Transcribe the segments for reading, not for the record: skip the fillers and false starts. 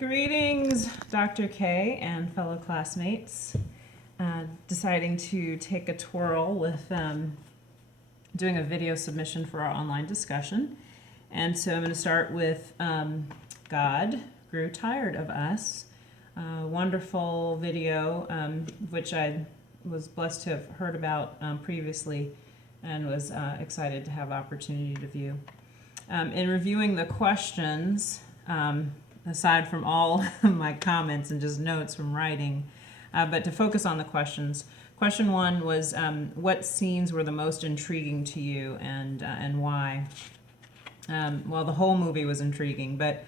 Greetings, Dr. K and fellow classmates. Deciding to take a twirl with doing a video submission for our online discussion. And so I'm going to start with God Grew Tired of Us. Wonderful video, which I was blessed to have heard about previously and was excited to have opportunity to view. In reviewing the questions, aside from all my comments and just notes from writing, but to focus on the questions. Question one was, what scenes were the most intriguing to you and why? Well, the whole movie was intriguing, but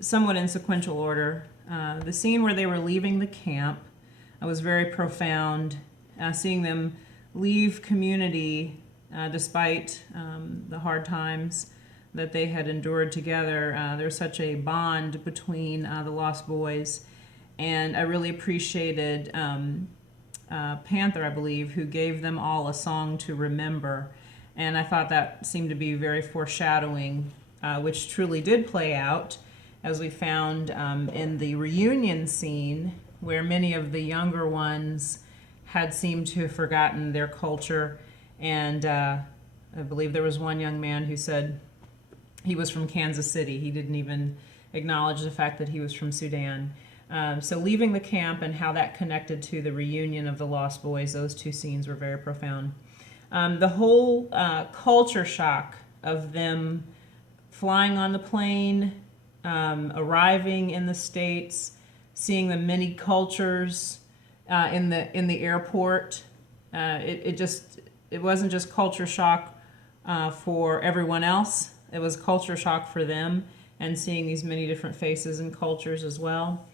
somewhat in sequential order. The scene where they were leaving the camp was very profound. Seeing them leave community despite the hard times that they had endured together. There's such a bond between the Lost Boys. And I really appreciated Panther, I believe, who gave them all a song to remember. And I thought that seemed to be very foreshadowing, which truly did play out, as we found in the reunion scene, where many of the younger ones had seemed to have forgotten their culture. And I believe there was one young man who said he was from Kansas City. He didn't even acknowledge the fact that he was from Sudan. So leaving the camp and how that connected to the reunion of the Lost Boys, those two scenes were very profound. The whole culture shock of them flying on the plane, arriving in the States, seeing the many cultures in the airport. It wasn't just culture shock for everyone else. It was culture shock for them, and seeing these many different faces and cultures as well.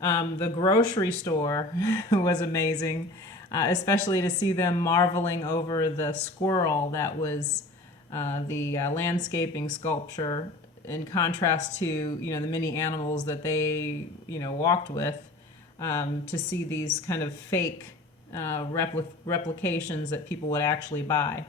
The grocery store was amazing, especially to see them marveling over the squirrel that was the landscaping sculpture, in contrast to the many animals that they walked with. To see these kind of fake replications that people would actually buy,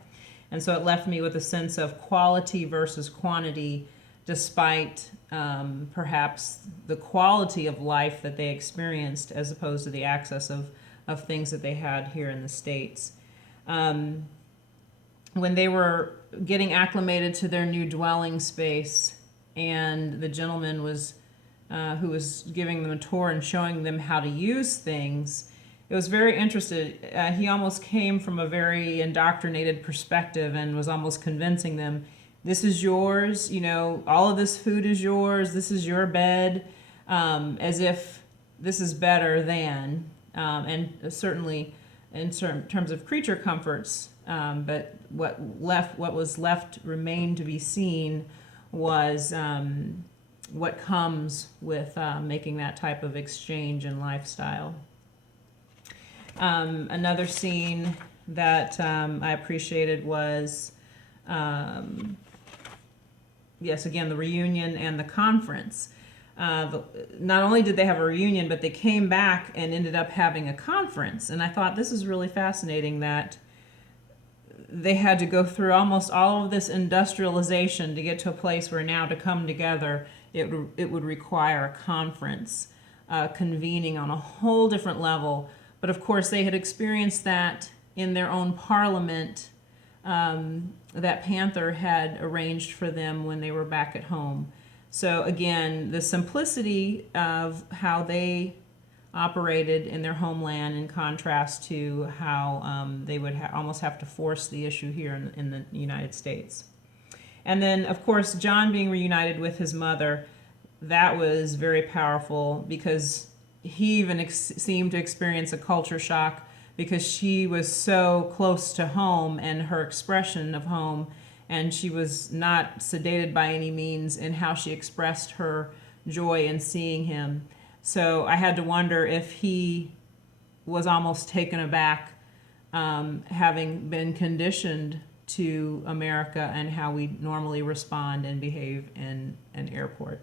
and so it left me with a sense of quality versus quantity, despite perhaps the quality of life that they experienced as opposed to the access of things that they had here in the States. When they were getting acclimated to their new dwelling space, and the gentleman was who was giving them a tour and showing them how to use things, it was very interesting. He almost came from a very indoctrinated perspective and was almost convincing them, this is yours, all of this food is yours, this is your bed, as if this is better than, and certainly in certain terms of creature comforts, but what was left remained to be seen was what comes with making that type of exchange and lifestyle. Another scene that I appreciated was yes, again, the reunion and the conference. Not only did they have a reunion, but they came back and ended up having a conference. And I thought this is really fascinating that they had to go through almost all of this industrialization to get to a place where now to come together, it would require a conference, convening on a whole different level. But of course, they had experienced that in their own parliament that Panther had arranged for them when they were back at home. So again, the simplicity of how they operated in their homeland in contrast to how they would almost have to force the issue here in the United States. And then, of course, John being reunited with his mother, that was very powerful because he even seemed to experience a culture shock because she was so close to home and her expression of home, and she was not sedated by any means in how she expressed her joy in seeing him. So I had to wonder if he was almost taken aback, having been conditioned to America and how we normally respond and behave in an airport.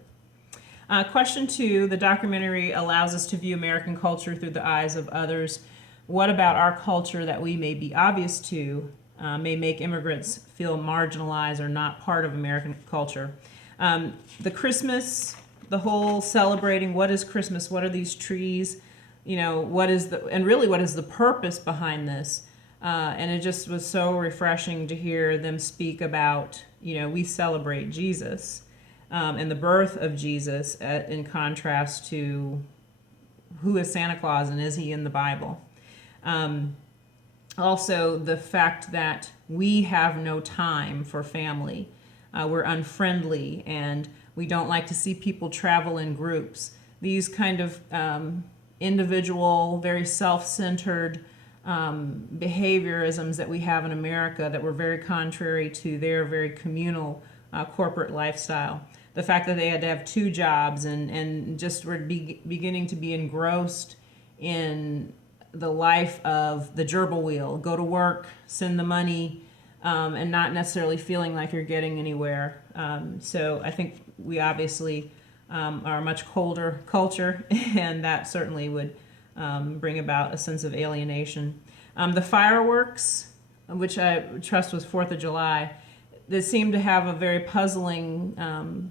Question 2, the documentary allows us to view American culture through the eyes of others. What about our culture that we may be obvious to may make immigrants feel marginalized or not part of American culture? The Christmas the whole celebrating, what is Christmas, what are these trees, what is the purpose behind this? And it just was so refreshing to hear them speak about, we celebrate Jesus and the birth of Jesus in contrast to who is Santa Claus and is he in the Bible? Also, the fact that we have no time for family. We're unfriendly and we don't like to see people travel in groups. These kind of individual, very self-centered behaviorisms that we have in America that were very contrary to their very communal corporate lifestyle. The fact that they had to have 2 jobs and just were beginning to be engrossed in the life of the gerbil wheel, go to work, send the money, and not necessarily feeling like you're getting anywhere. So I think we obviously are a much colder culture, and that certainly would bring about a sense of alienation. The fireworks, which I trust was 4th of July, they seem to have a very puzzling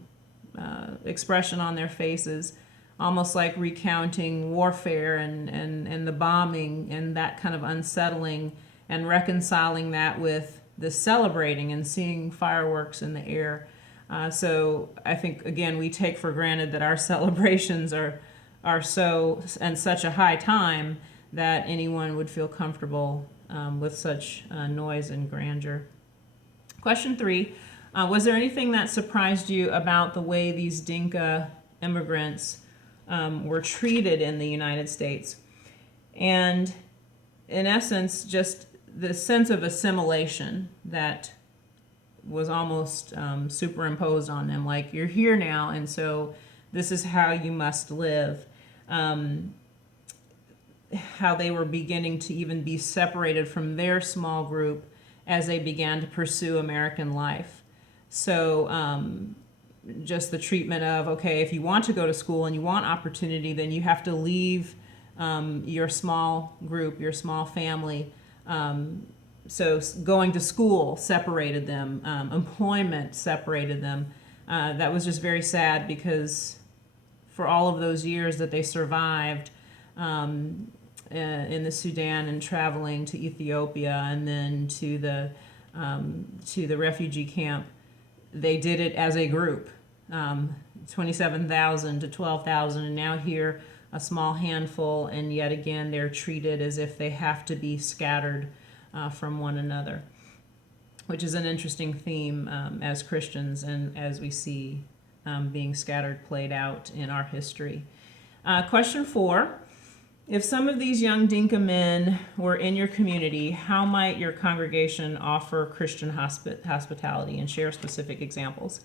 expression on their faces, almost like recounting warfare and the bombing and that kind of unsettling, and reconciling that with the celebrating and seeing fireworks in the air. So I think, again, we take for granted that our celebrations are so and such a high time that anyone would feel comfortable with such noise and grandeur. Question 3, was there anything that surprised you about the way these Dinka immigrants were treated in the United States? And in essence, just the sense of assimilation that was almost superimposed on them, like you're here now and so this is how you must live. How they were beginning to even be separated from their small group as they began to pursue American life. So just the treatment of, okay, if you want to go to school and you want opportunity, then you have to leave your small group, your small family. So going to school separated them, employment separated them. That was just very sad, because for all of those years that they survived in the Sudan and traveling to Ethiopia and then to the refugee camp, they did it as a group, 27,000 to 12,000, and now here a small handful, and yet again they're treated as if they have to be scattered from one another, which is an interesting theme as Christians and as we see being scattered played out in our history. Question 4, if some of these young Dinka men were in your community, how might your congregation offer Christian hospitality, and share specific examples?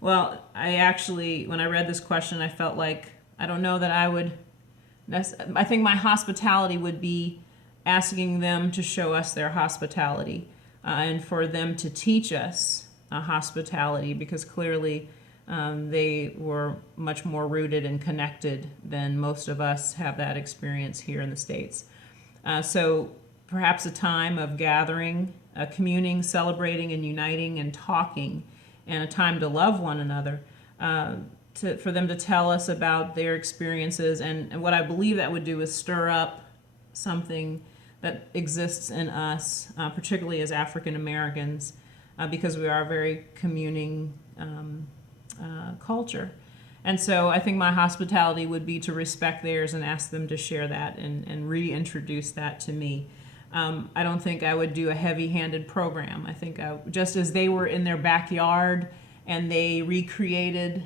Well, I actually, when I read this question, I felt like, I don't know that I would, I think my hospitality would be asking them to show us their hospitality and for them to teach us hospitality, because clearly they were much more rooted and connected than most of us have that experience here in the States. So perhaps a time of gathering, communing, celebrating, and uniting and talking, and a time to love one another, for them to tell us about their experiences. And what I believe that would do is stir up something that exists in us, particularly as African Americans, because we are a very communing culture. And so I think my hospitality would be to respect theirs and ask them to share that and reintroduce that to me. I don't think I would do a heavy-handed program. I think just as they were in their backyard and they recreated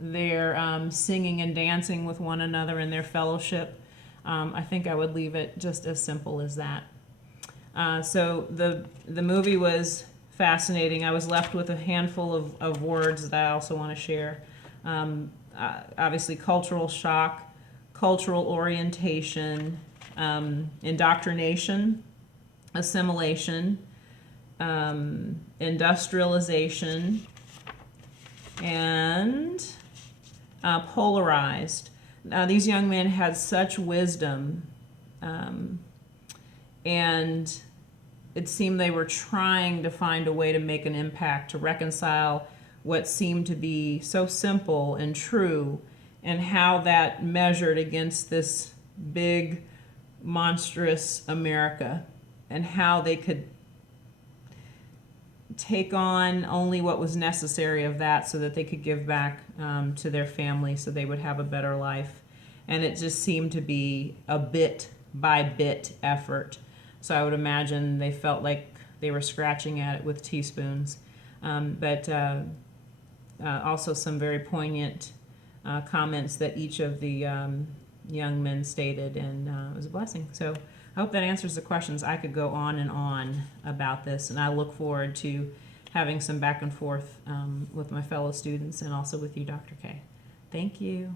their singing and dancing with one another in their fellowship, I think I would leave it just as simple as that. So the movie was fascinating. I was left with a handful of words that I also want to share. Obviously, cultural shock, cultural orientation, indoctrination, assimilation, industrialization, and polarized. These young men had such wisdom, and it seemed they were trying to find a way to make an impact, to reconcile what seemed to be so simple and true, and how that measured against this big, monstrous America, and how they could take on only what was necessary of that so that they could give back to their family so they would have a better life. And it just seemed to be a bit by bit effort. So I would imagine they felt like they were scratching at it with teaspoons. But also some very poignant comments that each of the young men stated, and it was a blessing. So I hope that answers the questions. I could go on and on about this, and I look forward to having some back and forth with my fellow students and also with you, Dr. K. Thank you.